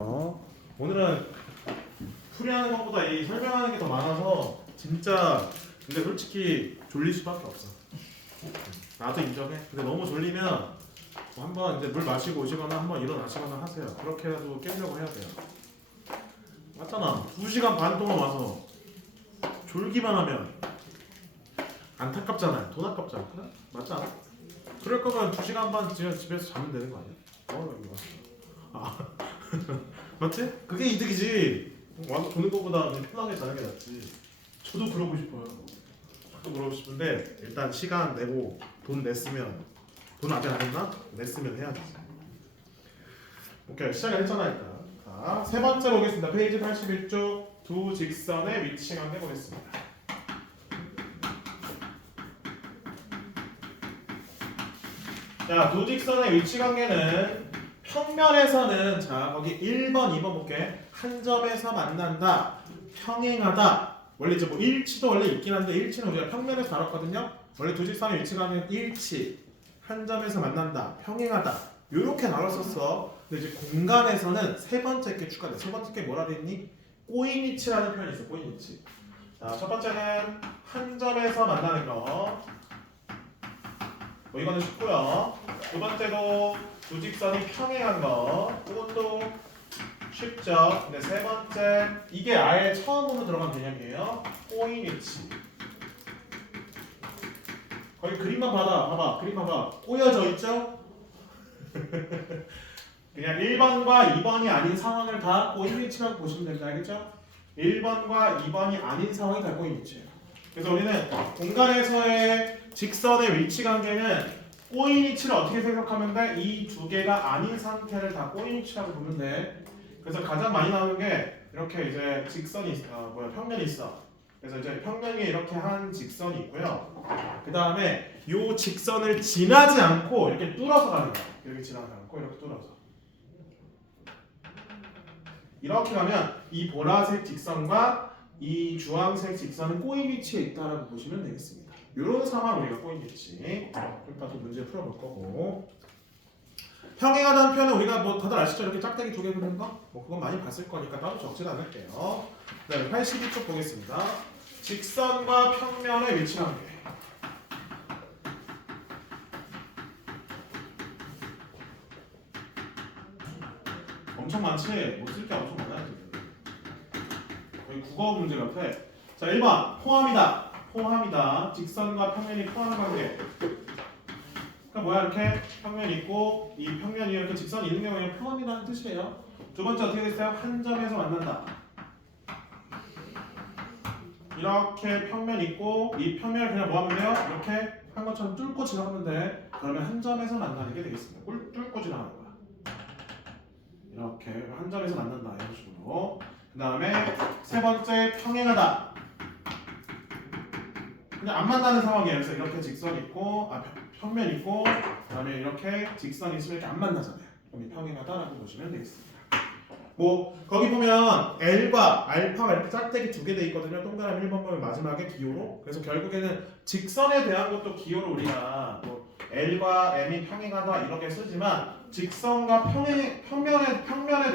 오늘은 풀이하는 것보다 이 설명하는 게 더 많아서 진짜 근데 솔직히 졸릴 수밖에 없어. 나도 인정해. 근데 너무 졸리면 뭐 한번 이제 물 마시고 오시거나 한번 일어나시거나 하세요. 그렇게라도 깨려고 해야 돼요. 맞잖아. 2시간 반 동안 와서 졸기만 하면 안타깝잖아요. 돈 아깝잖아. 그래? 맞지 않아? 그럴 거면 2시간 반 집에서 자면 되는 거 아니야? 여기 왔어. 아. 맞지? 그게 이득이지. 와서 보는 것보다 그냥 편하게 자는 게 낫지. 저도 그러고 싶어요. 저도 그러고 싶은데 일단 시간 내고 돈 냈으면 돈 아직 안 냈나? 냈으면 해야지. 오케이, 시작을 했잖아 일단. 자, 세 번째 보겠습니다. 페이지 81쪽 두 직선의 위치 관계 보겠습니다. 자, 두 직선의 위치 관계는 평면에서는 자 거기 1번, 2번 볼게. 한 점에서 만난다, 평행하다. 원래 이제 뭐 일치도 원래 있긴 한데 일치는 우리가 평면에서 다뤘거든요. 원래 두 직선의 위치관계는 일치, 한 점에서 만난다, 평행하다 이렇게 나눴었어. 근데 이제 공간에서는 세 번째 게 추가돼. 세 번째 게 뭐라 됐니? 꼬인 위치라는 표현이 있어. 꼬인 위치. 자, 첫 번째는 한 점에서 만나는 거. 뭐 이거는 쉽고요. 두 번째도 두 직선이 평행한 거. 이것도 쉽죠. 근데 세 번째 이게 아예 처음으로 들어간 개념이에요. 꼬인 위치. 거기 그림만 봐봐. 그림 봐봐. 꼬여져 있죠? 그냥 1번과 2번이 아닌 상황을 다 꼬인 위치라고 보시면 됩니다. 알겠죠? 1번과 2번이 아닌 상황이 다 꼬인 위치예요. 그래서 우리는 공간에서의 직선의 위치 관계는 꼬인 위치를 어떻게 생각하면 돼? 이 두 개가 아닌 상태를 다 꼬인 위치라고 보면 돼. 그래서 가장 많이 나오는 게 이렇게 이제 직선이 평면이 있어. 그래서 이제 평면 위에 이렇게 한 직선이 있고요. 그 다음에 이 직선을 지나지 않고 이렇게 뚫어서 가는 거야. 이렇게 지나지 않고 이렇게 뚫어서. 이렇게 가면 이 보라색 직선과 이 주황색 직선은 꼬인 위치에 있다라고 보시면 되겠습니다. 이런 상황 우리가 꼬인 위치. 일단 또 문제 풀어볼 거고. 평행하다는 표현은 우리가 뭐 다들 아시죠? 이렇게 짝대기 두 개 그리는 거? 뭐 그건 많이 봤을 거니까 따로 적진 않을게요. 네, 82쪽 보겠습니다. 직선과 평면의 위치 관계. 엄청 많지? 못 쓸 게 엄청 많아요. 거의 국어 문제 같아. 자, 1번 포함이다. 직선과 평면이 포함 관계. 그러니까 뭐야, 이렇게 평면이 있고 이 평면이 이렇게 직선이 있는 경우에 포함이라는 뜻이에요. 두 번째 어떻게 됐어요? 한 점에서 만난다. 이렇게 평면 있고 이 평면을 그냥 뭐 하면 돼요? 이렇게 한 것처럼 뚫고 지나가면 돼. 그러면 한 점에서 만나는 게 되겠습니다. 뚫고 지나가는 거야. 이렇게 한 점에서 만난다 이런 식으로. 그 다음에 세 번째 평행하다. 그냥 안 만나는 상황이에요. 그래서 이렇게 직선 있고 평면 있고 그다음에 이렇게 직선이 있으면 이렇게 안 만나잖아요. 그럼 이 평행하다라고 보시면 되겠습니다. 뭐 거기 보면 L과 알파가 이렇게 짝대기 두 개 돼 있거든요. 동그라미 1번 보면 마지막에 기호로. 그래서 결국에는 직선에 대한 것도 기호로 우리가 뭐 L과 M이 평행하다 이렇게 쓰지만 직선과 평면에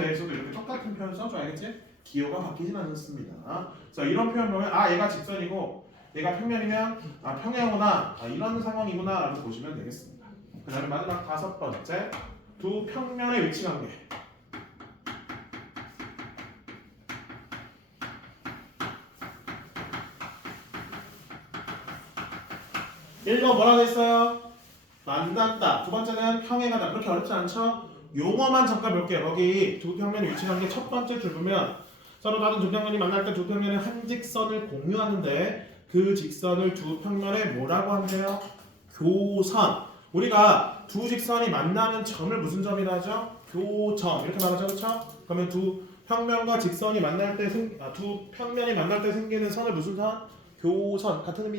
대해서도 이렇게 똑같은 표현 써줘야겠지? 기호가 바뀌진 않습니다. 자, 이런 표현 보면 얘가 직선이고 얘가 평면이면 평행하구나 이런 상황이구나 라고 보시면 되겠습니다. 그 다음에 마지막 다섯 번째 두 평면의 위치 관계. 1번 뭐라고 했어요? 만난다. 두 번째는 평행하다. 그렇게 어렵지 않죠? 용어만 잠깐 볼게요. 여기 두 평면의 위치 관계 첫 번째 줄 보면 서로 다른 두 평면이 만날 때 두 평면은 한 직선을 공유하는데 그 직선을 두 평면에 뭐라고 한대요? 교선. 우리가 두 직선이 만나는 점을 무슨 점이라 하죠? 교점. 이렇게 말하죠, 그렇죠? 그러면 두 평면과 직선이 만날 때 두 평면이 만날 때 생기는 선을 무슨 선? 교선. 같은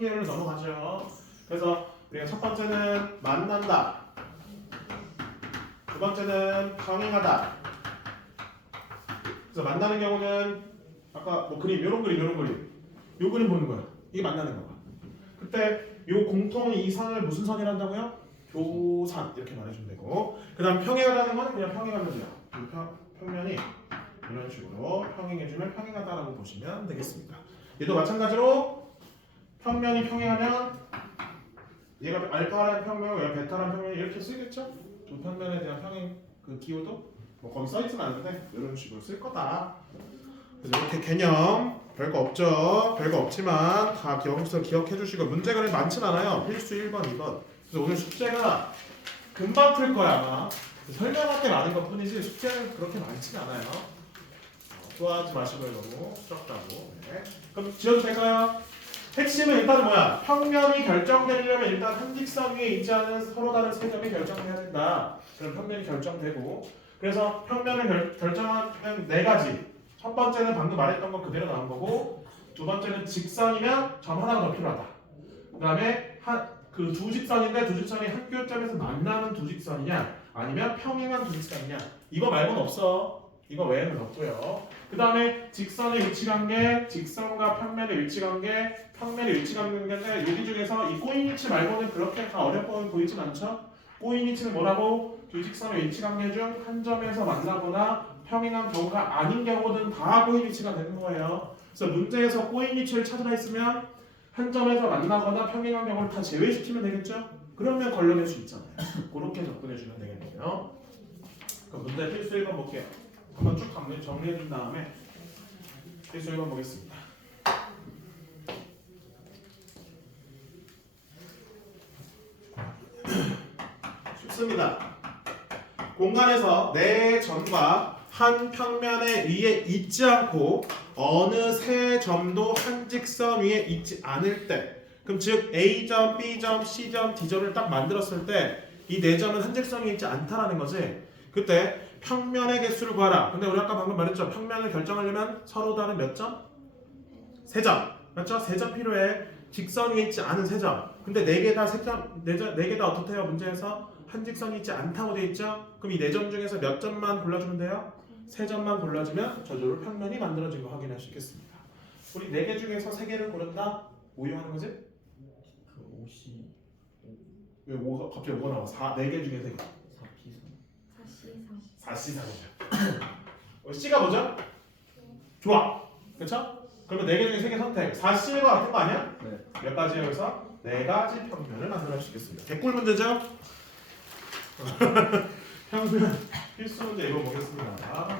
계열을 넘어가죠. 그래서 우리가 첫 번째는 만난다. 두 번째는 평행하다. 그래서 만나는 경우는 아까 뭐 그림, 요런 그림. 요 그림 보는 거야. 이게 만나는 거야. 그때 요 공통은 이 선을 무슨 선이라 한다고요? 교산 이렇게 말해주면 되고. 그 다음 평행하다는 건 그냥 평행하면 돼요. 평면이 이런 식으로 평행해주면 평행하다라고 보시면 되겠습니다. 얘도 마찬가지로 평면이 평행하면 얘가 알파라는 평면, 얘가 베타라는 평면 이렇게 쓰겠죠? 두 평면에 대한 평행 그 기호도 뭐 거기 써있진 않은데 이런 식으로 쓸 거다. 그래서 이렇게 개념 별거 없죠. 별거 없지만 다 기억해 주시고 문제가 많진 않아요. 필수 1번, 2번. 그래서 오늘 숙제가 금방 풀 거야 아마. 설명할 게 많은 것 뿐이지 숙제는 그렇게 많진 않아요. 좋아하지 마시고요 너무 수적다고. 네. 그럼 지어도 될까요? 핵심은 일단은 뭐야? 평면이 결정되려면 일단 한 직선 위에 있지 않은 서로 다른 세 점이 결정해야 된다. 그럼 평면이 결정되고 그래서 평면을 결정하는 네 가지. 첫 번째는 방금 말했던 거 그대로 나온 거고 두 번째는 직선이면 점 하나가 더 필요하다. 그 다음에 그 두 직선인데 두 직선이 한 교점에서 만나는 두 직선이냐 아니면 평행한 두 직선이냐 이거 말고는 없어. 이거 외에는 없고요. 그 다음에 직선의 위치관계, 직선과 평면의 위치관계, 평면의 위치관계인데 여기 중에서 이 꼬인 위치 말고는 그렇게 다 어렵고 보이진 않죠? 꼬인 위치는 뭐라고? 두 직선의 위치관계 중 한 점에서 만나거나 평행한 경우가 아닌 경우는 다 꼬인 위치가 되는 거예요. 그래서 문제에서 꼬인 위치를 찾으라 했으면 한 점에서 만나거나 평행한 경우를 다 제외시키면 되겠죠? 그러면 걸러낼 수 있잖아요. 그렇게 접근해 주면 되겠네요. 그럼 문제 필수 1번 볼게요. 한번 쭉 정리해 준 다음에 필수 1번 보겠습니다. 쉽습니다. 공간에서 내 점과 한 평면의 위에 있지 않고 어느 세 점도 한 직선 위에 있지 않을 때 그럼 즉 A점, B점, C점, D점을 딱 만들었을 때 이 네 점은 한 직선 위에 있지 않다라는 거지. 그때 평면의 개수를 구하라. 근데 우리 아까 방금 말했죠. 평면을 결정하려면 서로 다른 몇 점? 세 점. 맞죠? 세 점 필요해. 직선 위에 있지 않은 세 점. 근데 네 개 다 세 점, 네 개 다 어떻대요? 문제에서 한 직선이 있지 않다고 돼 있죠? 그럼 이 네 점 중에서 몇 점만 골라주면 돼요? 세 점만 골라주면 저절로 평면이 만들어진 거 확인할 수 있겠습니다. 우리 네 개 중에서 세 개를 고른다? 오용하는 거지? 그 50 왜 5가 갑자기 5가 나와? 4개 중에 세 개. 4C3 4C사고죠. C가 뭐죠? 좋아. 그렇죠? 그러면 4개 중에 3개 선택. 4C과 같은 거 아니야? 네. 몇 가지예요? 그래서 4가지 평면을 만들어 수 있겠습니다. 개꿀 문제죠? 평면 필수 문제 이거 보겠습니다.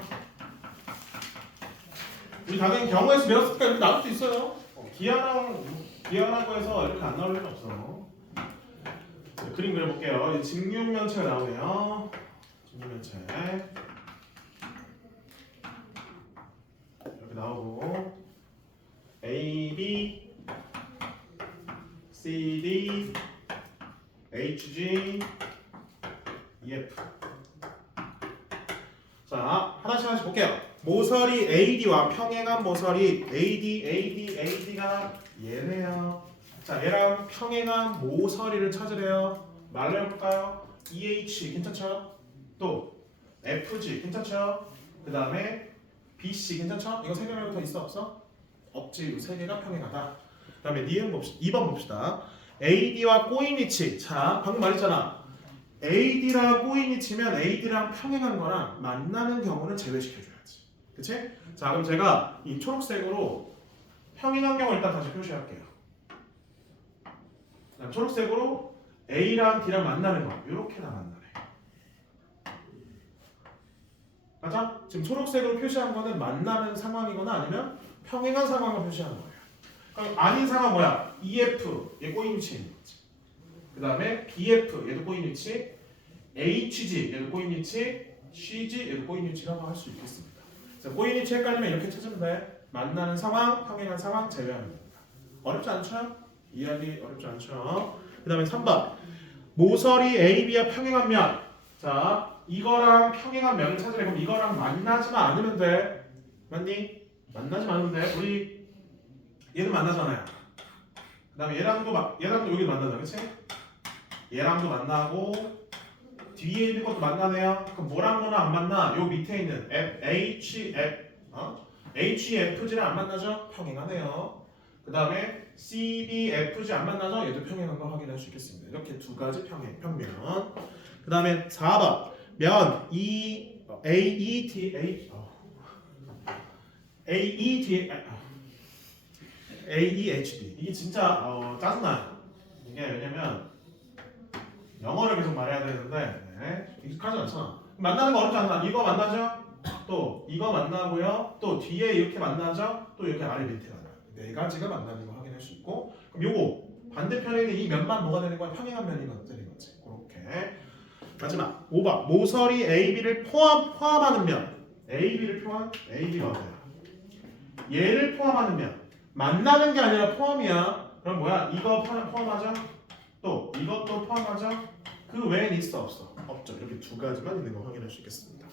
우리 당연히 경우의 수 배웠으니까 이렇게 나올 수 있어요. 기하라고 해서 이렇게 안 나올 일은 없어. 그림 그려볼게요. 직육면체가 나오네요. 직육면체 이렇게 나오고 A, B, C, D, H, G, E, F. 자, 하나씩 볼게요. 모서리 AD와 평행한 모서리 AD가 얘네요. 자, 얘랑 평행한 모서리를 찾으래요. 말로 해볼까요? EH 괜찮죠? 또 FG 괜찮죠? 그 다음에 BC 괜찮죠? 이거 세 개 말고 더 있어 없어? 없지. 이 세 개가 평행하다. 그 다음에 니은 봅시다. 2번 봅시다. AD와 꼬인 위치. 자, 방금 말했잖아. AD랑 꼬인 위치면 AD랑 평행한 거랑 만나는 경우는 제외시켜줘야지. 그치? 자, 그럼 제가 이 초록색으로 평행한 경우 일단 다시 표시할게요. 초록색으로 A랑 D랑 만나는 거 이렇게나 만나네. 맞아? 지금 초록색으로 표시한 거는 만나는 상황이거나 아니면 평행한 상황을 표시하는 거예요. 그럼 아닌 상황 뭐야? EF 얘 꼬인 위치에 있는 거지. 그 다음에 BF 얘도 꼬인 위치, HG 얘도 꼬인 위치, CG 얘도 꼬인 위치라고 할 수 있겠습니다. 그래서 꼬인 위치 헷갈리면 이렇게 찾으면 돼. 만나는 상황, 평행한 상황 제외하면 됩니다. 어렵지 않죠? 이해하기 어렵지 않죠? 그 다음에 3번 모서리 AB와 평행한 면. 자, 이거랑 평행한 면을 찾으래. 그럼 이거랑 만나지만 않으면 돼. 맞니? 만나지만 않으면 돼. 우리 얘는 만나잖아요. 그 다음에 얘랑도 여기 만나잖아. 그치? 얘랑도 만나고 뒤에 있는 것도 만나네요. 그럼 뭐랑 뭐는 안 만나? 요 밑에 있는 HEFG랑 안 만나죠? 평행하네요. 그 다음에 CBFG 안 만나죠? 얘도 평행한 거 확인할 수 있겠습니다. 이렇게 두 가지 평면. 그 다음에 4번 면 AEHD 이게 진짜 짜증나요. 이게 왜냐면 영어를 계속 말해야 되는데 익숙하지 않잖아. 만나는 거 어렵지 않나? 이거 만나죠? 또 이거 만나고요. 또 뒤에 이렇게 만나죠? 또 이렇게 아래 밑에 가요. 네 가지가 만나는 거 확인할 수 있고 그럼 요거 반대편에 있는 이 면만 뭐가 되는 거야? 평행한 면이 되는 거지. 그렇게 마지막 5번 모서리 AB를 포함하는 면 AB를 포함 AB가 어때요? 얘를 포함하는 면 만나는 게 아니라 포함이야. 그럼 뭐야? 이거 포함하죠? 또 이것도 포함하죠? 그 외엔 있어 없어? 없죠. 이렇게 두 가지만 있는 거 확인할 수 있겠습니다.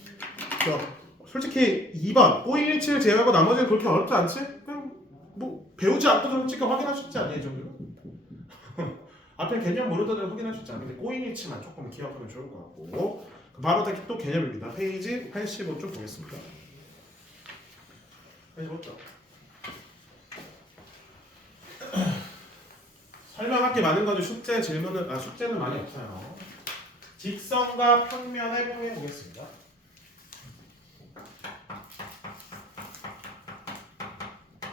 솔직히 2번 꼬인일치를 제외하고 나머지는 그렇게 어렵지 않지? 그냥 뭐 배우지 않고도 솔직히 확인할 수 있지 않냐 이 정도는? 앞에 개념 모르더라도 확인할 수 있지 않아. 근데 꼬인일치만 조금 기억하면 좋을 것 같고 바로 또 개념입니다. 페이지 85쪽 보겠습니다. 85쪽 설명할 게 많은 건데 숙제는 많이 없어요. 직선과 평면의 평행 보겠습니다.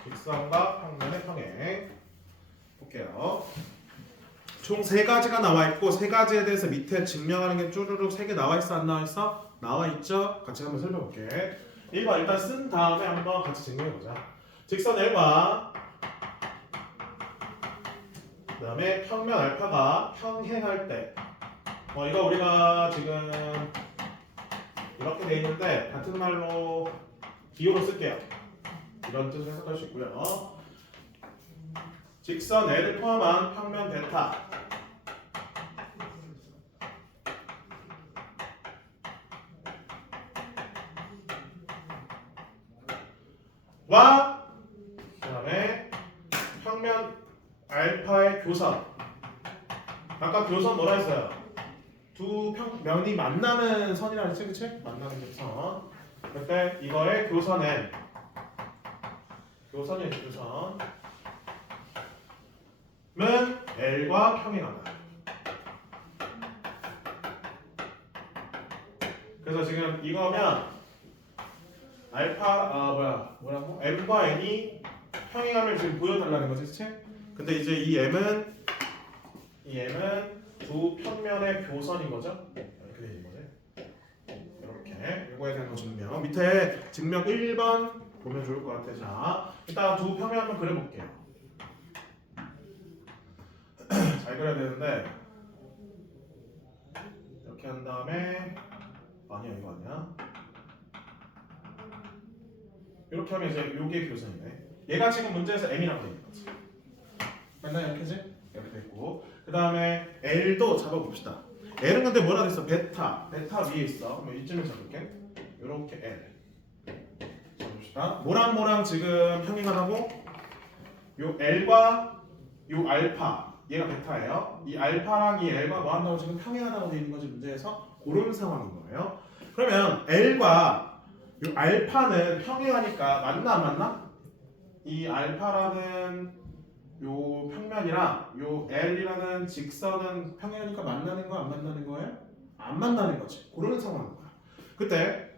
직선과 평면의 평행 볼게요. 총 3가지가 나와 있고 3가지에 대해서 밑에 증명하는 게 쭈루룩 3개 나와 있어 안 나와 있어? 나와 있죠? 같이 한번 살펴볼게. 1번 일단 쓴 다음에 한번 같이 증명해 보자. 직선 L과 그다음에 평면 알파가 평행할 때 이거 우리가 지금 이렇게 돼 있는데 같은 말로 기호로 쓸게요. 이런 뜻을 해석할 수 있고요. 직선 L을 포함한 평면 베타 와 그다음에 평면 알파의 교선. 아까 교선 뭐라 했어요? 두 평면이 만나는 선이라 했지, 그치? 만나는 선. 그때 이거의 교선 N. 교선은 L과 평행하다. 그래서 지금 이거면 뭐라고? M과 N이 평행함을 지금 보여달라는 거지, 그치? 근데 이제 이 M은 두 평면의 교선인 거죠? 이렇게 되는 거지. 이렇게 이거에 대한 증명. 밑에 증명 1번 보면 좋을 것 같아. 자, 일단 두 평면 한번 그려볼게요. 잘 그려야 되는데 이렇게 한 다음에 아니야 이거 아니야. 이렇게 하면 이제 요게 교선이네. 얘가 지금 문제에서 M이라고 돼 있는 거지. 맨날 이렇게지? 이렇게 됐고 그 다음에 L도 잡아봅시다. L은 근데 뭐라 됐어? 베타 위에 있어. 그럼 이쯤에 잡을게. 이렇게 L 잡읍시다. 뭐랑 지금 평행하다고? 요 L과 요 알파 얘가 베타예요. 이 알파랑 이 L과 뭐 한다고 지금 평행하다고 돼 있는 거지 문제에서 그런 상황인 거예요. 그러면 L과 요 알파는 평행하니까 맞나 안 맞나? 이 알파라는 요 평면이랑 요 L이라는 직선은 평행하니까 만나는 거 안 만나는 거예요? 안 만나는 거지. 그런 상황인 거야. 그때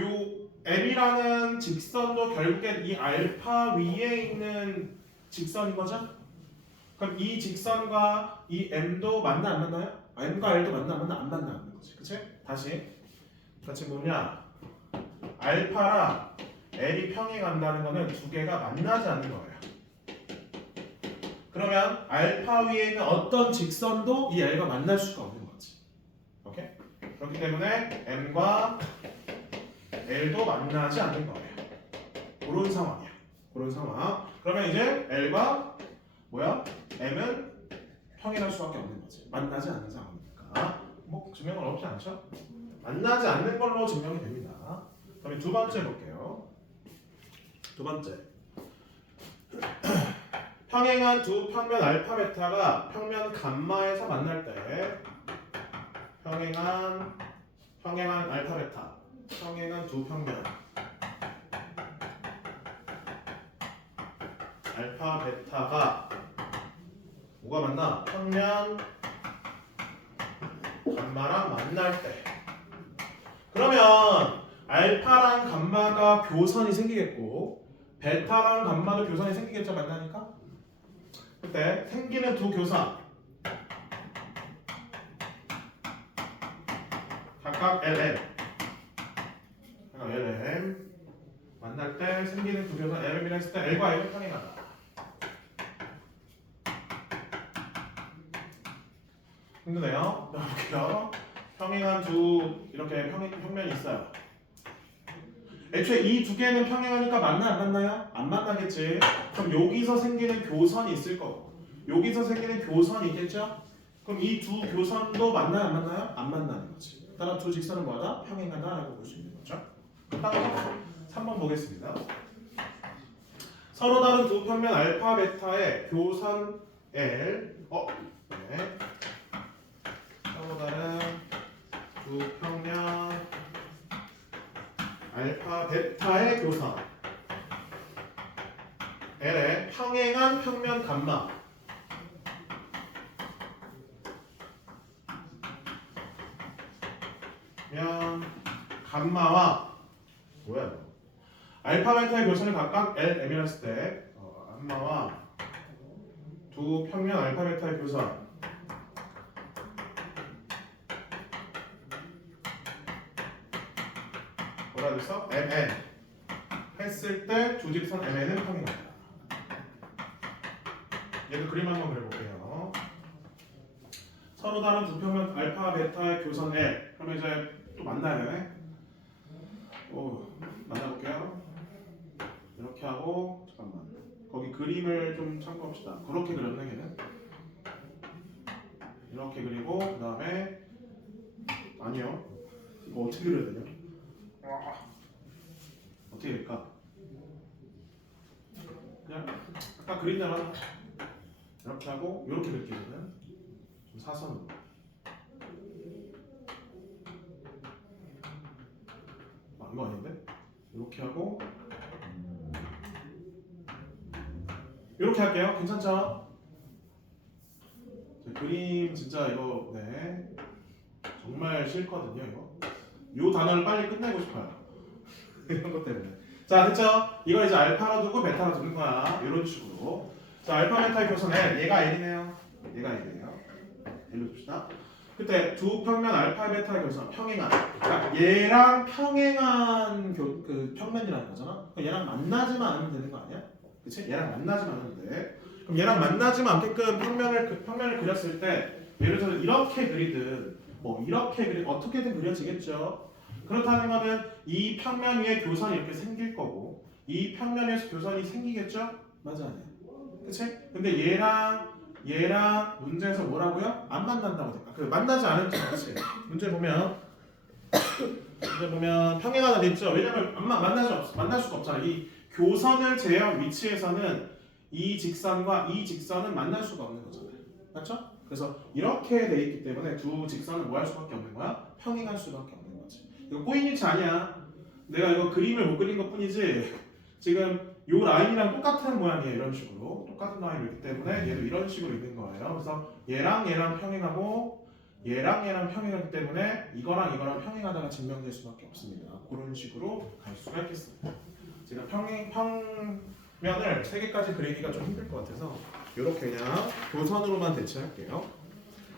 요 M이라는 직선도 결국엔 이 알파 위에 있는 직선인 거죠? 그럼 이 직선과 이 M도 만나 안 만나요? M과 L도 만나 안 만나? 안 만나는 거지. 그치? 다시 뭐냐? 알파랑 L이 평행한다는 거는 두 개가 만나지 않는 거예요. 그러면 알파 위에 있는 어떤 직선도 이 L과 만날 수가 없는 거지. 오케이? 그렇기 때문에 M과 L도 만나지 않는 거예요. 그런 상황이야. 그런 상황. 그러면 이제 L과 M은 평행할 수밖에 없는 거지. 만나지 않는 상황이니까. 뭐 증명은 어렵지 않죠? 만나지 않는 걸로 증명이 됩니다. 그럼 두 번째 볼게요. 두 번째. 평행한 두 평면 알파 베타가 평면 감마에서 만날 때 평행한 알파 베타 평행한 두 평면 알파 베타가 뭐가 만나? 평면 감마랑 만날 때 그러면 알파랑 감마가 교선이 생기겠고 베타랑 감마도 교선이 생기겠죠 만나니까? 그때 생기는 두 교선 각각 LM LM 만날 때 생기는 두 교선 LM이라 했을 때 L과 L은 평행하다. 힘드네요. 볼게요. 평행한 두 이렇게 평면이 있어요. 애초에 이 두 개는 평행하니까 만나 안 만나요? 안 만나겠지. 그럼 여기서 생기는 교선이 있을 거고 여기서 생기는 교선이 있겠죠? 그럼 이 두 교선도 만나요 안 만나요? 안 만나는 거지. 따라 두 직선은 뭐하다? 평행하다라고 볼 수 있는 거죠. 따라서 3번 보겠습니다. 서로 다른 두 평면 알파 베타의 교선 L 네. 서로 다른 두 평면 알파 베타의 교선 L의 평행한 평면 감마 면 감마와 뭐야 이거? 알파 베타의 교선을 각각 LM이라 했을 때 감마와 두 평면 알파 베타의 교선 뭐라 그랬어? MN 했을 때 두 직선 MN은 평행하다. 얘도 그림 한번 그려볼게요. 서로 다른 두 평면 알파 베타의 교선 L 그러면 이제 또 만나야 되네. 만나볼게요. 이렇게 하고 잠깐만 거기 그림을 좀 참고합시다. 그렇게 그렸네 걔는. 이렇게 그리고 그 다음에 아니요 이거 어떻게 그려야 되냐? 어떻게 될까? 그냥 아까 그린 대로 이렇게 하고 이렇게 그릴게요. 저는 좀 사선으로 이거 아닌데? 이렇게 하고 이렇게 할게요. 괜찮죠? 그림 진짜 이거 네 정말 싫거든요. 요 단어를 빨리 끝내고 싶어요. 이런 것 때문에. 자 됐죠? 이걸 이제 알파로 두고 베타로 두는 거야. 이런 식으로. 자 알파 베타의 교선 L 얘가 L이네요. 얘가 L이에요. L로 둡시다. 그때 두 평면 알파 베타의 교선 평행한. 그러니까 얘랑 평행한 그 평면이라는 거잖아. 그럼 얘랑 만나지만 않으면 되는 거 아니야? 그치? 얘랑 만나지만 않으면 돼. 그럼 얘랑 만나지만 않게끔 평면을 그렸을 때 예를 들어서 이렇게 그리든 뭐 이렇게 어떻게든 그려지겠죠. 그렇다는 거는 이 평면 위에 교선이 이렇게 생길 거고 이 평면에서 교선이 생기겠죠? 맞아 아니야? 그치? 근데 얘랑 문제에서 뭐라고요? 안 만난다고 돼. 그 만나지 않은 점 그치? 문제 보면 평행하다 됐죠? 왜냐면 만날 수가 없잖아. 이 교선을 제외한 위치에서는 이 직선과 이 직선은 만날 수가 없는 거잖아요. 맞죠? 그래서 이렇게 돼 있기 때문에 두 직선은 뭐 할 수밖에 없는 거야? 평행할 수밖에 없는 거지. 이거 꼬인 위치 아니야. 내가 이거 그림을 못 그린 것 뿐이지 지금 요 라인이랑 똑같은 모양이에요. 이런 식으로 똑같은 라인이기 때문에 얘도 이런 식으로 있는 거예요. 그래서 얘랑 평행하고 얘랑 평행하기 때문에 이거랑 평행하다가 증명될 수밖에 없습니다. 그런 식으로 갈 수가 있겠습니다. 제가 평면을 3개까지 그리기가 좀 힘들 것 같아서 이렇게 그냥 도선으로만 대체할게요.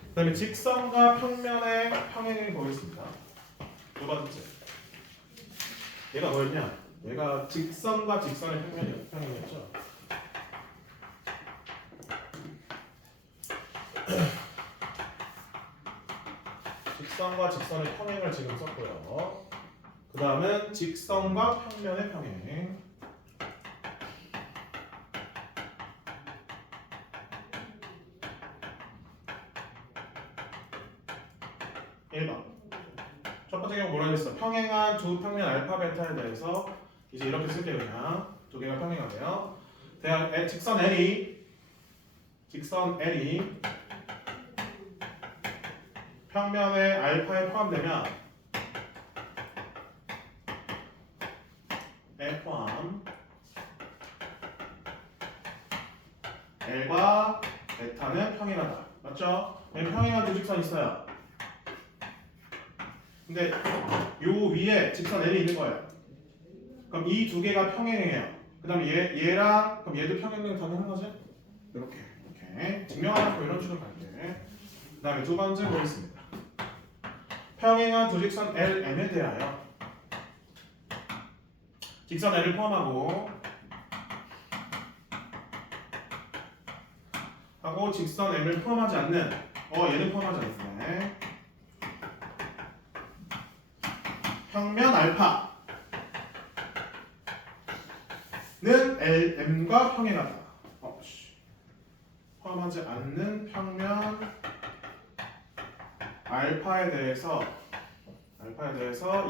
그 다음에 직선과 평면의 평행을 보겠습니다. 두 번째 얘가 뭐였냐? 얘가 직선과 직선의 평행이었죠. 직선과 직선의 평행을 지금 썼고요. 그 다음은 직선과 평면의 평행. 1번. 첫 번째 경우 뭐라 했어? 평행한 두 평면 알파 베타에 대해서 이제 이렇게 쓸게요. 그냥 두 개가 평행하네요. 직선 L이 평면의 알파에 포함되면 L 포함 L과 베타는 평행하다. 맞죠? 왜냐면 평행한 두 직선이 있어요. 근데 요 위에 직선 L이 있는 거예요. 그럼 이 두 개가 평행해요. 그 다음에 얘랑 그럼 얘도 평행되는 당연한 거지? 이렇게 증명하고 이런 식으로 갈게. 그 다음에 두 번째 보겠습니다. 평행한 두 직선 LM에 대하여 직선 L을 포함하고 직선 M을 포함하지 않는 얘는 포함하지 않네. 평면 알파는 LM과 평행하다. 포함하지 않는 평면 알파에 대해서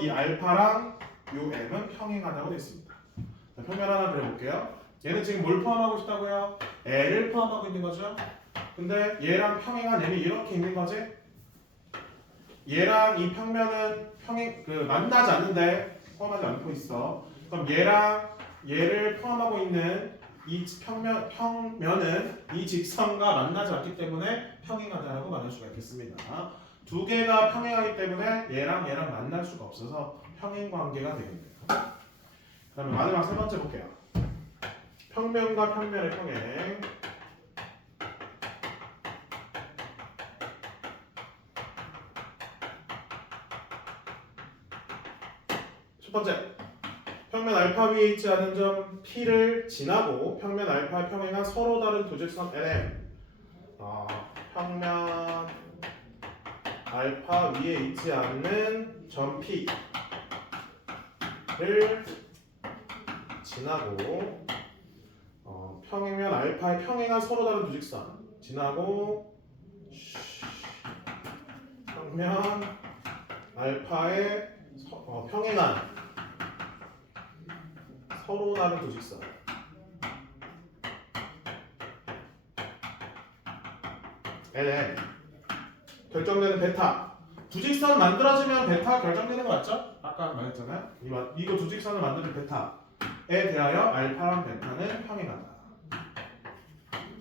이 알파랑 요 M은 평행하다고 되어 있습니다. 자, 평면 하나 그려볼게요. 얘는 지금 뭘 포함하고 싶다고요? L을 포함하고 있는 거죠. 근데 얘랑 평행한 M이 이렇게 있는 거지? 얘랑 이 평면은 만나지 않는데 포함하지 않고 있어. 그럼 얘랑 얘를 포함하고 있는 이 평면은 이 직선과 만나지 않기 때문에 평행하다라고 말할 수가 있겠습니다. 두 개가 평행하기 때문에 얘랑 만날 수가 없어서 평행 관계가 되겠네요. 그다음에 마지막 세 번째 볼게요. 평면과 평면의 평행. 첫 번째, 평면 알파 위에 있지 않은 점 P를 지나고 평면 알파에 평행한 서로 다른 두 직선 LM. 평면 알파 위에 있지 않는 점 P를 지나고 평면 알파에 평행한 서로 다른 두 직선 지나고 평면 알파에 평행한 서로 다른 두 직선 LM 결정되는 베타. 두 직선 만들어지면 베타 결정되는 거 맞죠? 아까 말했잖아요. 이거 두 직선을 만드는 베타에 대하여 알파랑 베타는 평행하다.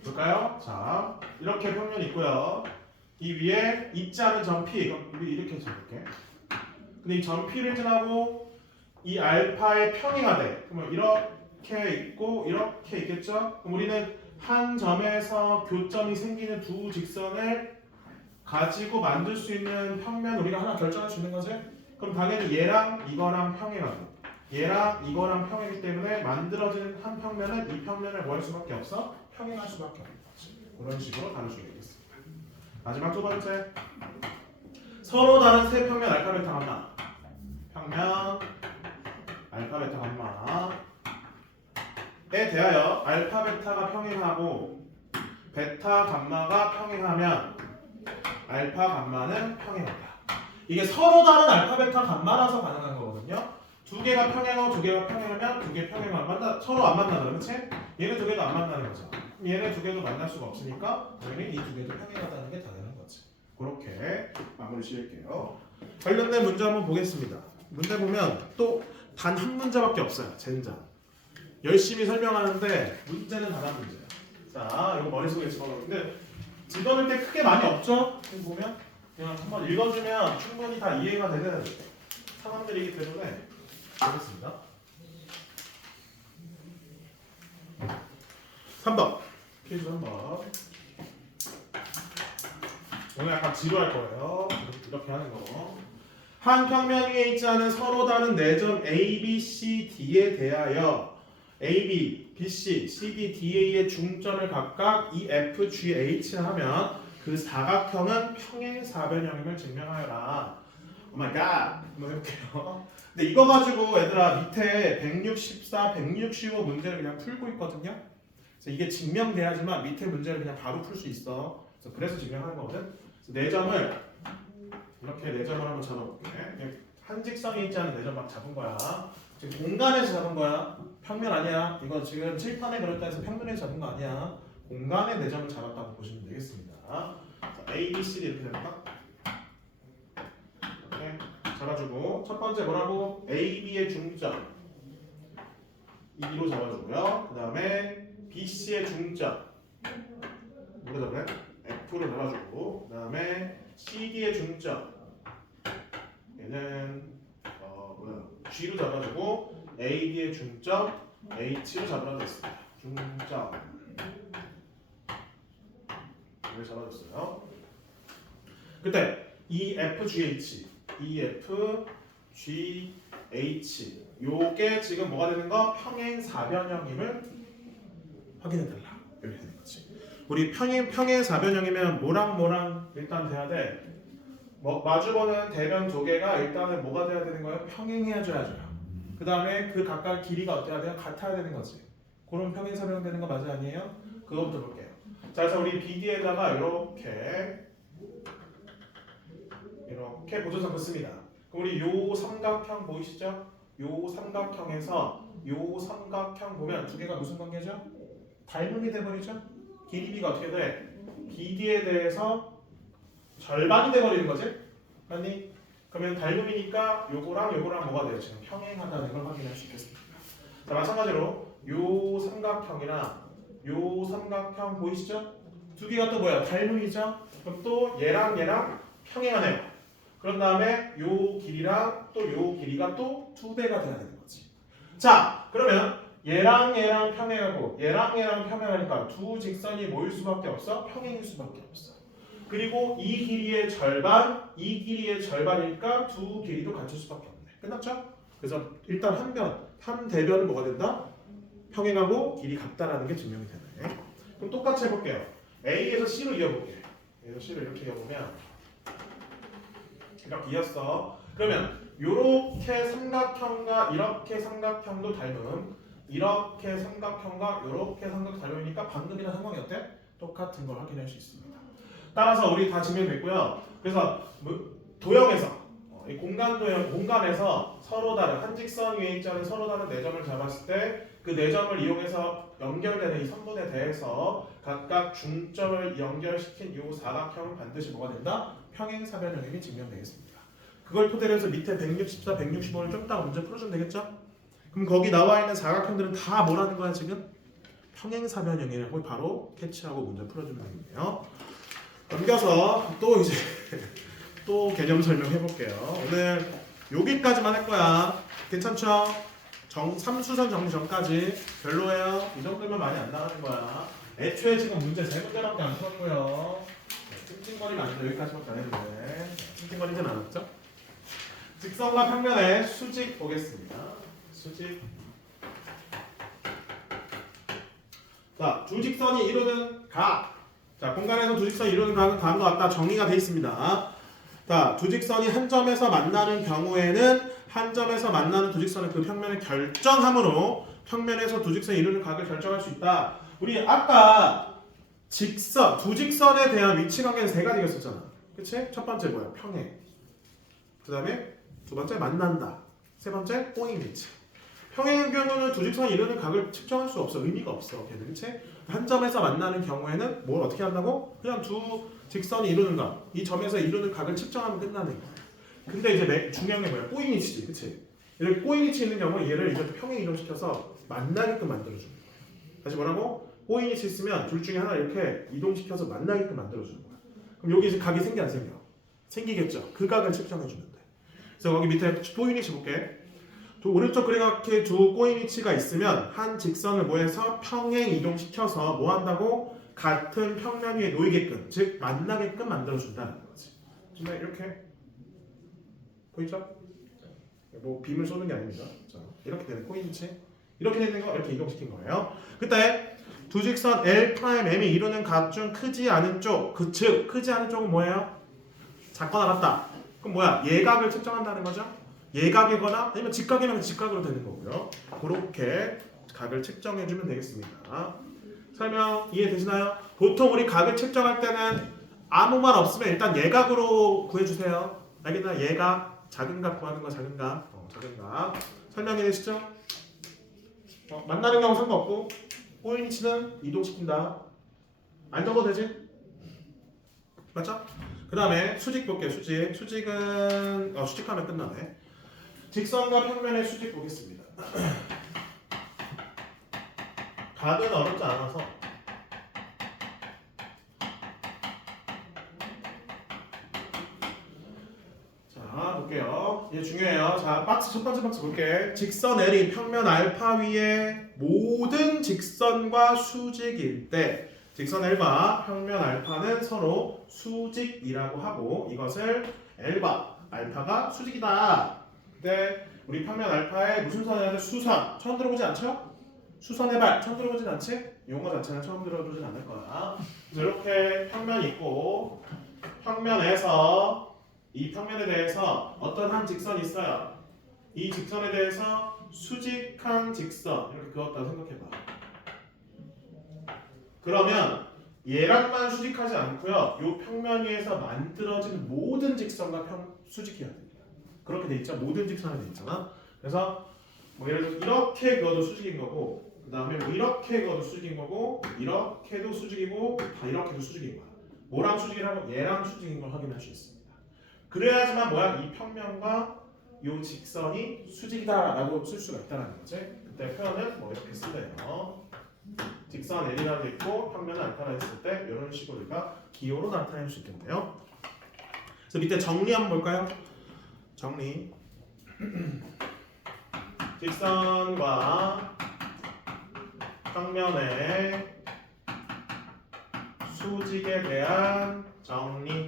볼까요? 자, 이렇게 평면이 있고요. 이 위에 있지 않은 점 P, 이렇게 적을게. 근데 이 점 P를 지나고 이 알파에 평행하대. 그러면 이렇게 있고 이렇게 있겠죠? 그럼 우리는 한 점에서 교점이 생기는 두 직선을 가지고 만들 수 있는 평면 우리가 하나 결정할 수 있는 거지? 그럼 당연히 얘랑 이거랑 평행하고 얘랑 이거랑 평행이기 때문에 만들어진 한 평면은 이 평면을 뭐 할 수밖에 없어? 평행할 수밖에 없는 거지. 그런 식으로 다룰 수 있겠습니다. 마지막 두 번째, 서로 다른 세 평면 알파 베타 감마. 평면 알파 베타 감마에 대하여 알파 베타가 평행하고 베타 감마가 평행하면 알파 감마는 평행하다. 이게 서로 다른 알파 베타 감마라서 가능한 거거든요. 두 개가 평행하고 두 개가 평행하면 두 개 평행하면 서로 안 만나는, 그렇지? 얘네 두 개도 안 만나는 거죠. 얘네 두 개도 만날 수가 없으니까 당연히 이 두 개도 평행하다는 게 당연한 거지. 그렇게 마무리 지을게요. 관련된 문제 한번 보겠습니다. 문제 보면 또 단 한 문제밖에 없어요. 젠장. 열심히 설명하는데 문제는 단 한 문제야. 자, 이거 머릿속에 집어넣는데 집어넣을 때 크게 많이 없죠? 지금 보면 그냥 한번 읽어주면 충분히 다 이해가 되는 상황들이기 때문에 보겠습니다. 3번 페이지 3번. 오늘 약간 지루할 거예요. 이렇게 하는 거. 한 평면 위에 있지 않은 서로 다른 네 점 A, B, C, D에 대하여 A, B, B, C, C, D, D, A의 중점을 각각 E, F, G, H 하면 그 사각형은 평행 사변형임을 증명하여라. 오 마이 갓. 한번 해볼게요. 근데 이거 가지고 얘들아 밑에 164, 165 문제를 그냥 풀고 있거든요. 그래서 이게 증명돼야지만 밑에 문제를 그냥 바로 풀 수 있어. 그래서 증명하는 거거든. 그래서 네 점을 이렇게 네 점을 한번 잡아볼게. 한 직선이 있지 않은 네 점 막 잡은 거야. 지금 공간에서 잡은 거야. 평면 아니야. 이거 지금 칠판에 그렸다 해서 평면에서 잡은 거 아니야. 공간에 네 점을 잡았다고 보시면 되겠습니다. 자, A, B, C, D 이렇게 잡을까? 이렇게 잡아주고 첫 번째 뭐라고? A, B의 중점 2로 잡아주고요. 그 다음에 B, C의 중점 뭐로 잡아요? F로 잡아주고 그 다음에 C, D의 중점 얘는 G로 잡아주고 AD의 중점 H로 잡아도 됐습니다. 중점 이걸 잡아줬어요. 그때 EFGH 요게 지금 뭐가 되는 거? 평행 사변형임을 확인해달라. 이렇게 되는 거지. 우리 평행 사변형이면 뭐랑 일단 돼야 돼. 뭐 마주보는 대변 두 개가 일단은 뭐가 돼야 되는 거예요? 평행해줘야죠. 그 다음에 그 각각 길이가 어때야 돼요? 같아야 되는 거지. 그럼 평행 사변형 되는 거 맞아 아니에요? 그거부터 볼게요. 자, 그래서 우리 BD에다가 이렇게 보조선 긋습니다. 그럼 우리 요 삼각형 보이시죠? 요 삼각형에서 요 삼각형 보면 두 개가 무슨 관계죠? 닮음이 돼버리죠? 길이 B가 어떻게 돼? BD에 대해서 절반이 돼버리는 거지? 맞니? 그러면 닮음이니까 요거랑 뭐가 돼요? 지금 평행하다는 걸 확인할 수 있겠습니다. 자, 마찬가지로 요 삼각형이나 요 삼각형 보이시죠? 두 개가 또 뭐야? 닮음이죠? 그럼 또 얘랑 평행하네요. 그런 다음에 요 길이랑 또 요 길이가 또 2배가 돼야 되는 거지. 자, 그러면 얘랑 평행하고 얘랑 평행하니까 두 직선이 모일 수밖에 없어? 평행일 수밖에 없어. 그리고 이 길이의 절반이니까 두 길이도 같을 수밖에 없네. 끝났죠? 그래서 일단 한 대변은 뭐가 된다? 평행하고 길이 같다라는 게 증명이 되네. 그럼 똑같이 해볼게요. A에서 C로 이어볼게. A에서 C로 이렇게 이어보면 이렇게 이었어. 그러면 요렇게 삼각형과 이렇게 삼각형도 닮음, 이렇게 삼각형과 요렇게 삼각형 닮음이니까 방금이나 상황이 어때? 똑같은 걸 확인할 수 있습니다. 따라서 우리 다 증명됐고요. 그래서 도형에서 이 공간에서 서로 다른 한 직선 위에 있자는 서로 다른 네 점을 잡았을 때 그 네 점을 이용해서 연결되는 이 선분에 대해서 각각 중점을 연결시킨 이 사각형은 반드시 뭐가 된다? 평행사변형임이 증명되겠습니다. 그걸 토대로 해서 밑에 164, 165를 좀 이따가 문제 풀어주면 되겠죠? 그럼 거기 나와 있는 사각형들은 다 뭐라는 거야 지금? 평행사변형이라고 바로 캐치하고 문제 풀어주면 되겠네요. 넘겨서 또 이제 또 개념 설명해 볼게요. 오늘 여기까지만 할 거야. 괜찮죠? 삼수선 정리 전까지 별로예요. 이 정도면 많이 안 나가는 거야. 애초에 지금 문제 3문제밖에 안 풀었고요. 찡찡거리면 안 돼. 여기까지밖에 안 했는데 찡찡거리진 않았죠? 직선과 평면의 수직 보겠습니다. 수직. 자, 두 직선이 이루는 각. 자, 공간에서 두 직선이 이루는 각은 다음과 같다. 정리가 되어 있습니다. 자, 두 직선이 한 점에서 만나는 경우에는 한 점에서 만나는 두 직선은 그 평면을 결정함으로 평면에서 두 직선이 이루는 각을 결정할 수 있다. 우리 아까 두 직선에 대한 위치 관계는 세 가지가 있었잖아. 그치? 첫 번째 뭐야? 평행. 그 다음에 두 번째 만난다. 세 번째 꼬인 위치. 평행의 경우는 두 직선이 이루는 각을 측정할 수 없어. 의미가 없어. 걔는 그치? 한 점에서 만나는 경우에는 뭘 어떻게 한다고? 그냥 두 직선이 이루는 각. 이 점에서 이루는 각을 측정하면 끝나는 거야. 근데 이제 중요한 게 뭐야? 꼬인 위치지. 그치? 이렇게 꼬인 위치 있는 경우 얘를 이제 평행 이동시켜서 만나게끔 만들어주는 거야. 다시 뭐라고? 꼬인 위치 있으면 둘 중에 하나 이렇게 이동시켜서 만나게끔 만들어주는 거야. 그럼 여기 이제 각이 생겨 안 생겨? 생기겠죠. 그 각을 측정해주면 돼. 그래서 거기 밑에 꼬인 위치 볼게. 두 오른쪽 그래각에 두 꼬인 위치가 있으면 한 직선을 뭐해서 평행 이동시켜서 뭐 한다고? 같은 평면 위에 놓이게끔, 즉 만나게끔 만들어준다는 거지. 정말 이렇게 보이죠? 뭐 빔을 쏘는 게 아닙니다. 자, 이렇게 되는 꼬인 위치, 이렇게 되는 거 이렇게 이동시킨 거예요. 그때 두 직선 L'M이 이루는 각 중 크지 않은 쪽, 즉 크지 않은 쪽은 뭐예요? 작거나 같다. 그럼 뭐야? 예각을 측정한다는 거죠? 예각이거나 아니면 직각이면 직각으로 되는 거고요. 그렇게 각을 측정해주면 되겠습니다. 설명 이해되시나요? 보통 우리 각을 측정할 때는 아무 말 없으면 일단 예각으로 구해주세요. 알겠나? 예각, 작은 각 구하는 거 작은 각, 작은 각. 설명이 되시죠? 만나는 경우 상관없고 꼬인 위치는 이동시킨다. 안 적어도 되지? 맞죠? 그 다음에 수직 볼게요. 수직은 수직하면 끝나네. 직선과 평면의 수직 보겠습니다. 각은 어렵지 않아서 자 볼게요. 이제 중요해요. 자, 박스 첫 번째 박스 볼게. 직선 L이 평면 알파 위에 모든 직선과 수직일 때 직선 L과 평면 알파는 서로 수직이라고 하고 이것을 L과 알파가 수직이다. 근데 우리 평면 알파에 무슨 선 해야 돼? 수선. 처음 들어보지 않죠? 수선의 발 처음 들어보진 않지? 용어 자체는 처음 들어보진 않을 거야. 그래서 이렇게 평면이 있고 평면에서 이 평면에 대해서 어떤 한 직선이 있어요. 이 직선에 대해서 수직한 직선 이렇게 그었다고 생각해봐. 그러면 얘랑만 수직하지 않고요. 이 평면 위에서 만들어진 모든 직선과 수직해야 됩니다. 그렇게 돼 있죠. 모든 직선에 돼 있잖아. 그래서 뭐 예를 들어 이렇게 그어도 수직인 거고, 그 다음에 뭐 이렇게 그어도 수직인 거고, 이렇게도 수직이고, 다 이렇게도 수직인 거야. 뭐랑 수직이라고? 얘랑 수직인 걸 확인할 수 있습니다. 그래야지만 뭐야? 이 평면과 이 직선이 수직이다라고 쓸 수가 있다는 거지. 그때 표현은 뭐 이렇게 쓰래요. 직선 L이라고 있고 평면을 알파라 했을 때 이런 식으로 우리가 기호로 나타낼 수 있겠네요. 그래서 밑에 정리 한번 볼까요? 정리. 직선과 평면의 수직에 대한 정리.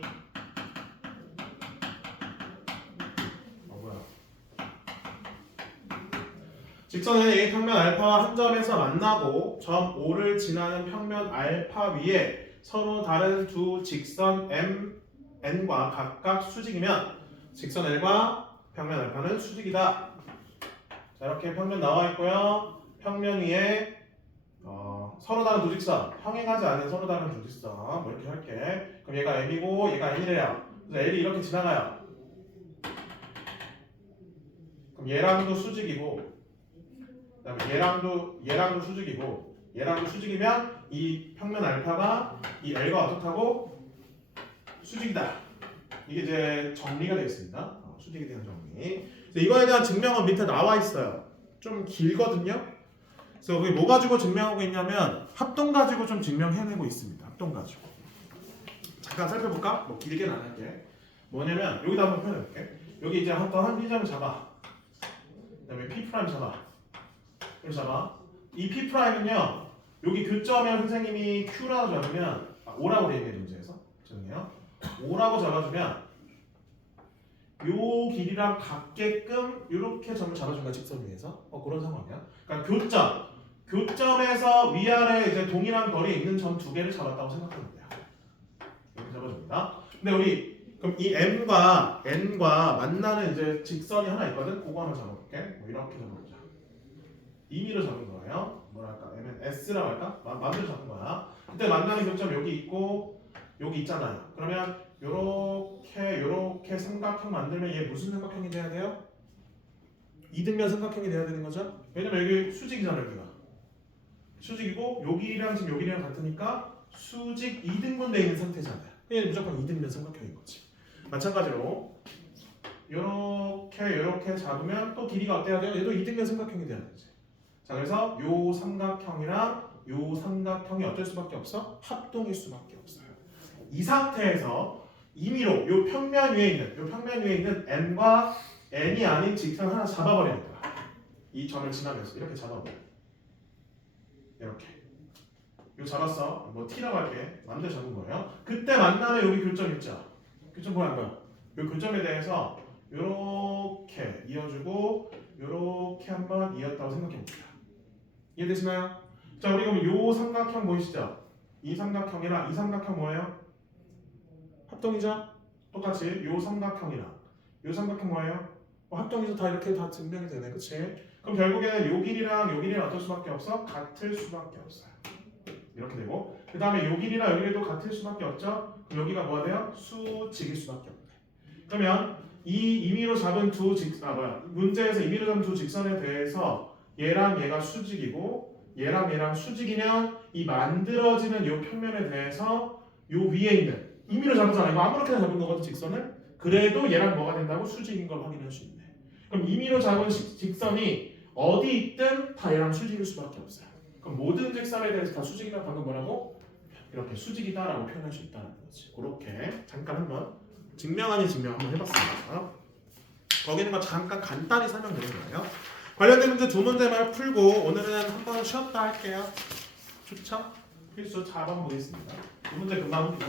직선은 A 평면 알파와 한 점에서 만나고 점 O를 지나는 평면 알파 위에 서로 다른 두 직선 N과 각각 수직이면 직선 L과 평면 알파는 수직이다. 자, 이렇게 평면 나와 있고요. 평면 위에 서로 다른 두 직선, 평행하지 않은 서로 다른 두 직선 뭐 이렇게 할게. 그럼 얘가 M이고 얘가 N이래요. 그래서 L이 이렇게 지나가요. 그럼 얘랑도 수직이고 그다음에 얘랑도 수직이고 얘랑도 수직이면 이 평면 알파가 이 L과 어떻다고? 수직이다. 이게 이제 정리가 되어 있습니다. 수직에 대한 정리. 이거에 대한 증명은 밑에 나와 있어요. 좀 길거든요. 그래서 그게 뭐 가지고 증명하고 있냐면 합동 가지고 좀 증명해내고 있습니다. 합동 가지고. 잠깐 살펴볼까? 뭐 길게는 안 할게. 뭐냐면 여기다 한번 표현해볼게. 여기 이제 한 P점을 잡아. 그다음에 P' 잡아. 이렇게 잡아. 이 P'은요 여기 교점에 선생님이 Q라고 잡으면 O라고 되어 있는 문제에서 죄송해요. O라고 잡아주면 요 길이랑 같게끔 이렇게 점을 잡아준 거야. 직선 위에서 그런 상황이야. 그러니까 교점에서 위아래 이제 동일한 거리에 있는 점 두 개를 잡았다고 생각하면 돼요. 이렇게 잡아줍니다. 근데 우리 그럼 이 M과 N과 만나는 이제 직선이 하나 있거든. 그거 하나 잡아볼게. 뭐 이렇게 잡아보자. 임의로 잡은 거예요. 뭐랄까? M은 S라고 할까? 마음대로 잡은 거야. 그때 만나는 교점 여기 있고 여기 있잖아요. 그러면 요렇게 삼각형 만들면 얘 무슨 삼각형이 돼야 돼요? 이등변 삼각형이 돼야 되는 거죠? 왜냐면 여기 수직이잖아요. 여기가 수직이고 여기랑 지금 여기랑 같으니까 수직 이등분 되어 있는 상태잖아요. 얘는 무조건 이등변 삼각형인 거지. 마찬가지로 요렇게 잡으면 또 길이가 어때야 돼요? 얘도 이등변 삼각형이 돼야 되지. 자, 그래서 요 삼각형이랑 요 삼각형이 어쩔 수밖에 없어? 합동일 수밖에 없어요. 이 상태에서 임의로 요 평면 위에 있는 N과 N이 아닌 직선 하나 잡아버리는 거야. 이 점을 지나면서 이렇게 잡아버려. 이렇게. 이거 잡았어. 뭐 T라고 할게. 마음대로 잡은 거예요. 그때 만나는 여기 교점 있죠? 교점 뭐야? 요 교점에 대해서 요렇게 이어주고 요렇게 한번 이었다고 생각해봅시다. 이해되시나요? 자, 우리 그럼 요 삼각형 보이시죠? 이 삼각형이랑 이 삼각형 뭐예요? 합동이죠? 똑같이 요 삼각형이랑 요 삼각형 뭐예요? 합동이죠. 다 이렇게 다 증명이 되네. 그치? 그럼 결국에는 요 길이랑 어떨 수밖에 없어? 같을 수밖에 없어요. 이렇게 되고 그 다음에 요 길이랑 요 길이도 같을 수밖에 없죠? 그럼 여기가 뭐가 돼요? 수직일 수밖에 없네. 그러면 이 임의로 잡은 문제에서 임의로 잡은 두 직선에 대해서 얘랑 얘가 수직이고 얘랑 수직이면 이 만들어지는 요 평면에 대해서 요 위에 있는 임의로 잡았잖아요. 이거 아무렇게나 잡은 거거든 직선을. 그래도 얘랑 뭐가 된다고? 수직인 걸 확인할 수 있네. 그럼 임의로 잡은 직선이 어디 있든 다 얘랑 수직일 수밖에 없어요. 그럼 모든 직선에 대해서 다 수직이다. 방금 뭐라고? 이렇게 수직이다라고 표현할 수 있다는 거지. 그렇게 잠깐 한번 증명 아닌 증명 한번 해봤습니다. 거기 있는 거 잠깐 간단히 설명드린 거예요. 관련된 문제 두 문제만 풀고 오늘은 한번 쉬었다 할게요. 좋죠? 필수 4번 보겠습니다. 두 문제 금방 옵니다.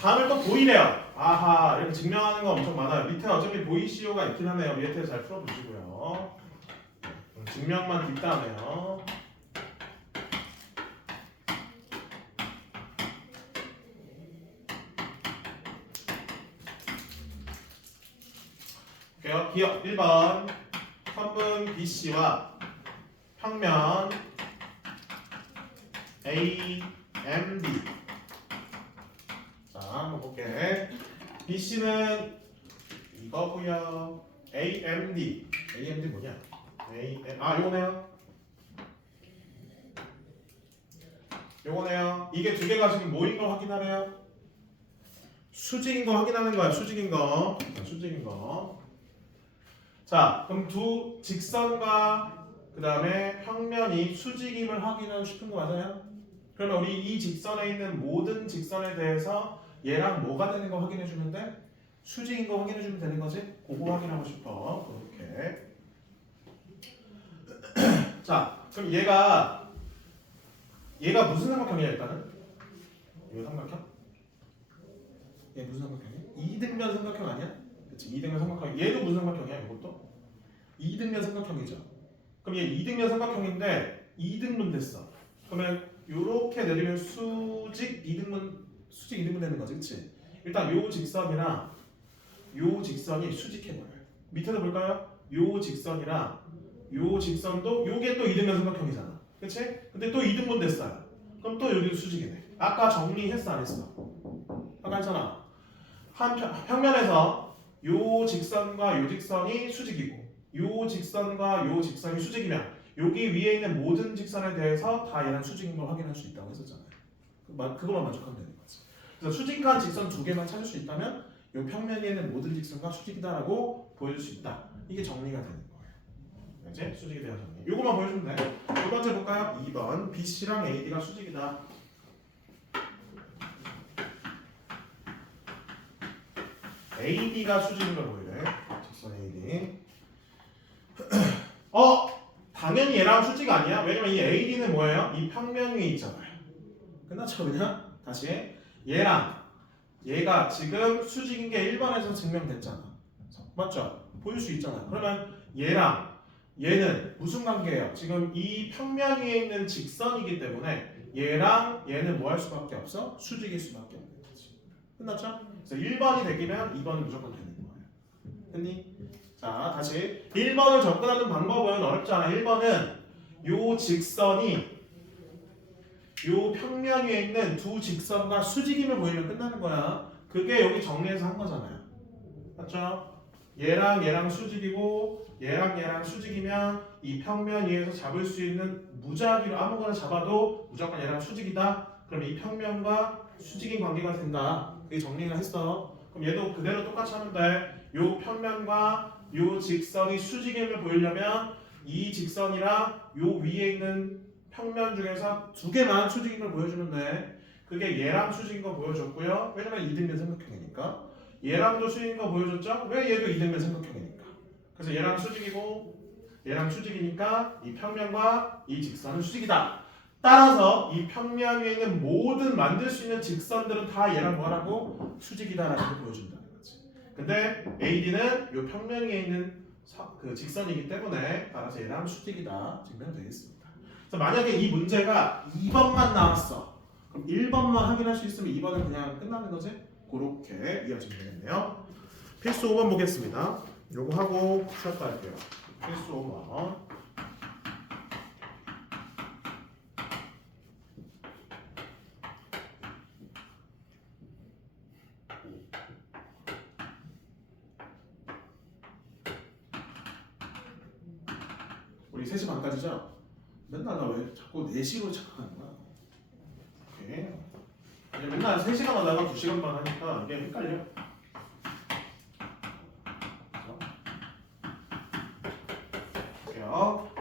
다음을 또 보이래요. 아하, 이렇게 증명하는 거 엄청 많아요. 밑에 어차피 보이시오가 있긴 하네요. 밑에 잘 풀어보시고요. 증명만 뒷다음에요. 볼게요. 기억 1번 선분 BC와 평면 AMD. 자, 한번 볼게. BC는 이거고요. AMD 뭐냐? 요거네요. 요거네요. 이게 두 개가 지금 뭐인 걸 확인하래요? 수직인 거 확인하는 거야. 수직인 거. 자, 그럼 두 직선과 그 다음에 평면이 수직임을 확인하고 싶은 거 맞아요? 그러면 우리 이 직선에 있는 모든 직선에 대해서 얘랑 뭐가 되는 거 확인해 주면 돼? 수직인 거 확인해 주면 되는 거지? 그거 확인하고 싶어. 이렇게. 자, 그럼 얘가 무슨 삼각형이야 일단은? 이거 삼각형? 얘 무슨 삼각형이야? 이등변 삼각형 아니야? 그치, 이등변 삼각형. 얘도 무슨 삼각형이야? 이것도? 이등변 삼각형이죠. 그럼 얘 이등변 삼각형인데 이등분 됐어. 그러면 요렇게 내리면 수직 이등분 되는 거지, 그치? 일단 요 직선이랑 요 직선이 수직해버려요. 밑에도 볼까요? 요 직선이랑 요 직선도 요게 또 이등변 삼각형이잖아, 그치? 근데 또 이등분 됐어요. 그럼 또 여기도 수직이네. 아까 정리했어 안 했어? 아까 했잖아. 한 평면에서 요 직선과 요 직선이 수직이고 요 직선과 요 직선이 수직이면 여기 위에 있는 모든 직선에 대해서 다 얘랑 수직인 걸 확인할 수 있다고 했었잖아요. 그것만 만족하면 되는 거지. 그래서 수직한 직선 두 개만 찾을 수 있다면 요 평면에 있는 모든 직선과 수직이다라고 보여줄 수 있다. 이게 정리가 되는 거예요. 이제 수직에 대한 정리. 요거만 보여주면 돼. 두 번째 볼까요? 2번 BC랑 AD가 수직이다. AD가 수직인 걸 보이래. 직선 AD. 당연히 얘랑 수직 아니야? 왜냐면 이 AD는 뭐예요? 이 평면 위에 있잖아요. 끝났죠 그냥? 다시 얘가 지금 수직인 게 1번에서 증명됐잖아. 맞죠? 보일 수 있잖아. 그러면 얘랑 얘는 무슨 관계예요? 지금 이 평면 위에 있는 직선이기 때문에 얘랑 얘는 뭐 할 수밖에 없어? 수직일 수밖에 없는 거지. 끝났죠? 그래서 1번이 되기면 2번은 무조건 되는 거예요. 됐니? 자, 다시 1번을 접근하는 방법은 어렵지 않아. 1번은 요 직선이 요 평면 위에 있는 두 직선과 수직임을 보이면 끝나는 거야. 그게 여기 정리해서 한 거잖아요. 맞죠? 얘랑 수직이고 얘랑 수직이면 이 평면 위에서 잡을 수 있는 무작위로 아무거나 잡아도 무조건 얘랑 수직이다. 그럼 이 평면과 수직인 관계가 된다. 그게 정리가 했어. 그럼 얘도 그대로 똑같이 하면 돼. 요 평면과 요 직선이 수직임을 보이려면 이 직선이랑 요 위에 있는 평면 중에서 두 개만 수직인 걸 보여주면 돼. 그게 얘랑 수직인 거 보여줬고요. 왜냐면 이등변 삼각형이니까. 얘랑도 수직인 거 보여줬죠? 왜 얘도 이등변 삼각형이니까. 그래서 얘랑 수직이고 얘랑 수직이니까 이 평면과 이 직선은 수직이다. 따라서 이 평면 위에 있는 모든 만들 수 있는 직선들은 다 얘랑 뭐라고? 수직이다라고 보여준다는 거지. 근데 AD는 요 평면 위에 있는 그 직선이기 때문에 따라서 얘랑 수직이다 증명되겠습니다. 그래서 만약에 이 문제가 2번만 나왔어. 그럼 1번만 확인할 수 있으면 2번은 그냥 끝나는 거지? 그렇게 이어지면 되겠네요. 필수 5번 보겠습니다. 요거 하고 쉬었다 할게요. 필수 5번. 우리 3시 반까지죠? 맨날 나 왜 자꾸 4시로 착각하는 거야? 오케이. 맨날 3시간 하다가 2시간만 하니까 이게 헷갈려.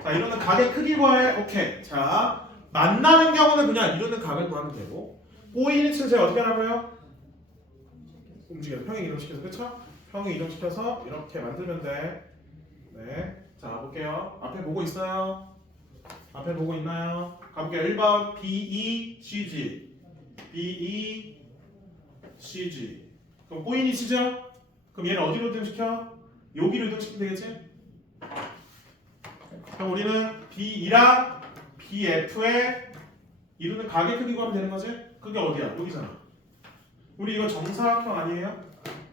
자, 이러는 각의 크기 구해. 오케이. 자, 만나는 경우는 그냥 이러는 각을 구하면 되고 꼬인 일치는 제가 어떻게 하라고요? 움직여요. 평행 이동시켜서 그쵸? 평행 이동시켜서 이렇게 만들면 돼. 네. 자 볼게요. 앞에 보고 있어요? 앞에 보고 있나요? 가볼게요. 1번 BE CG BE CG 그럼 꼬인이 치죠? 그럼 얘는 어디로 이동시켜? 여기로 이동시키면 되겠지? 그럼 우리는 B2랑 BF의 이루는 가게 크기 구하면 되는 거지? 그게 어디야? 여기잖아. 우리 이거 정사각형 아니에요?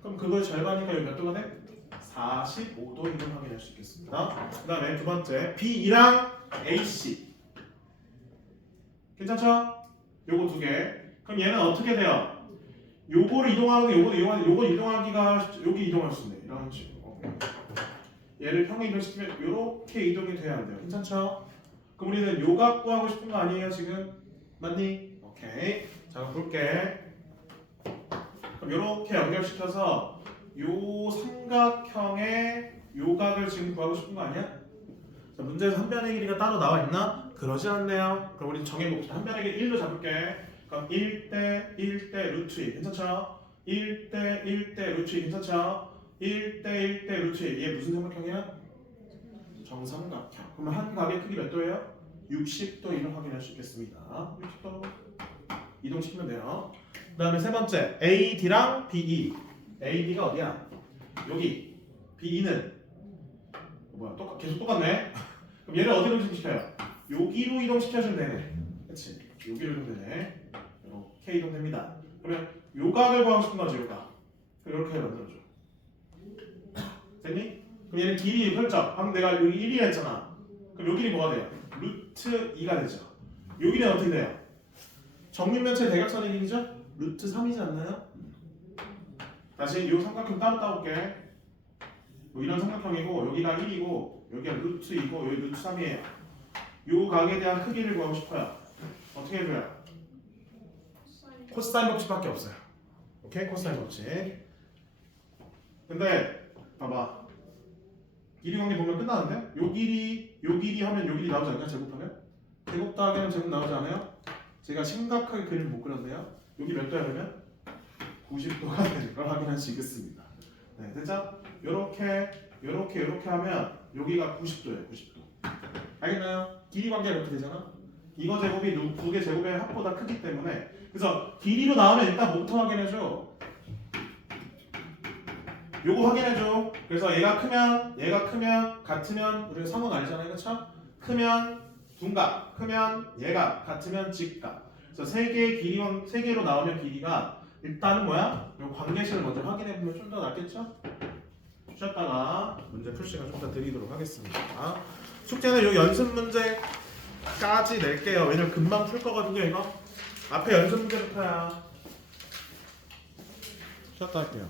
그럼 그거의 절반이니까 여기 몇 도가 돼? 45도 이걸 확인할 수 있겠습니다. 그 다음에 두 번째 B2랑 AC 괜찮죠? 요거 두 개. 그럼 얘는 어떻게 돼요? 요거를 이동하고 요거 이동하기가 여기 이동할 수 있네. 이런 식으로. 얘를 평행 이동시키면 이렇게 이동이 돼야 한대요. 괜찮죠? 그럼 우리는 요각 구하고 싶은 거 아니에요 지금? 맞니? 오케이. 자 그럼 볼게. 그럼 이렇게 연결시켜서 요 삼각형의 요각을 지금 구하고 싶은 거 아니야? 자 문제에서 한 변의 길이가 따로 나와 있나? 그러지 않네요. 그럼 우리 정해봅시다. 한 변의 길이 1로 잡을게. 그럼 1대 1대 루트 2 괜찮죠? 1대 1대 루트 2 괜찮죠? 1대 1대 루트 2 얘 무슨 삼각형이야? 정삼각형. 그러면 한 각의 크기 몇 도예요? 60도 이걸 확인할 수 있겠습니다. 60도 이동시키면 돼요. 그 다음에 세 번째 AD랑 BE AD가 어디야? 여기 BE는 뭐야? 계속 똑같네. 그럼 얘를 어디로 이동시켜요? 여기로 이동시켜주면 되네. 그렇지? 여기로 이동되네. 이렇게 이동됩니다. 그러면 요각을 구하고 싶은 거지 요각. 이렇게 만들어줘. 됐니? 그럼 얘는 길이 설정. 방금 내가 여기 1이라 했잖아. 그럼 여기는 뭐가 돼요? 루트 2가 되죠. 여기는 어떻게 돼요? 정육면체 대각선의 길이죠? 루트 3이지 않나요? 다시 이 삼각형 따로 따올게. 뭐 이런 삼각형이고 여기가 1이고 여기가 루트 2고 여기 루트 3이에요. 요 각에 대한 크기를 구하고 싶어요. 어떻게 해줘요? 코사인 법칙밖에 없어요. 오케이? 코사인 법칙. 근데 봐봐. 길이 관계 보면 끝나는데? 요 길이 하면 요 길이 나오지 않냐? 제곱하면? 제곱 더하기는 제곱 나오지 않아요? 제가 심각하게 그림을 못 그렸네요. 여기 몇 도야 그러면? 90도가 되는 걸 확인할 수 있겠습니다. 네, 됐죠? 요렇게 하면 여기가 90도예요. 90도. 알겠나요? 길이 관계가 이렇게 되잖아? 이거 제곱이 두 개 제곱의 합보다 크기 때문에 그래서 길이로 나오면 일단 뭐부터 확인해줘? 요거 확인해줘. 그래서 얘가 크면 같으면 우리가 상은 알잖아요. 그렇죠? 크면 둔각, 크면 얘가 같으면 직각. 그래서 세 개로 나오면 길이가 일단은 뭐야? 요 관계식을 먼저 확인해 보면 좀 더 낫겠죠? 쉬었다가 문제 풀 시간 좀 더 드리도록 하겠습니다. 숙제는 요 연습 문제까지 낼게요. 왜냐면 금방 풀 거거든요. 이거 앞에 연습 문제부터야. 쉬었다 할게요.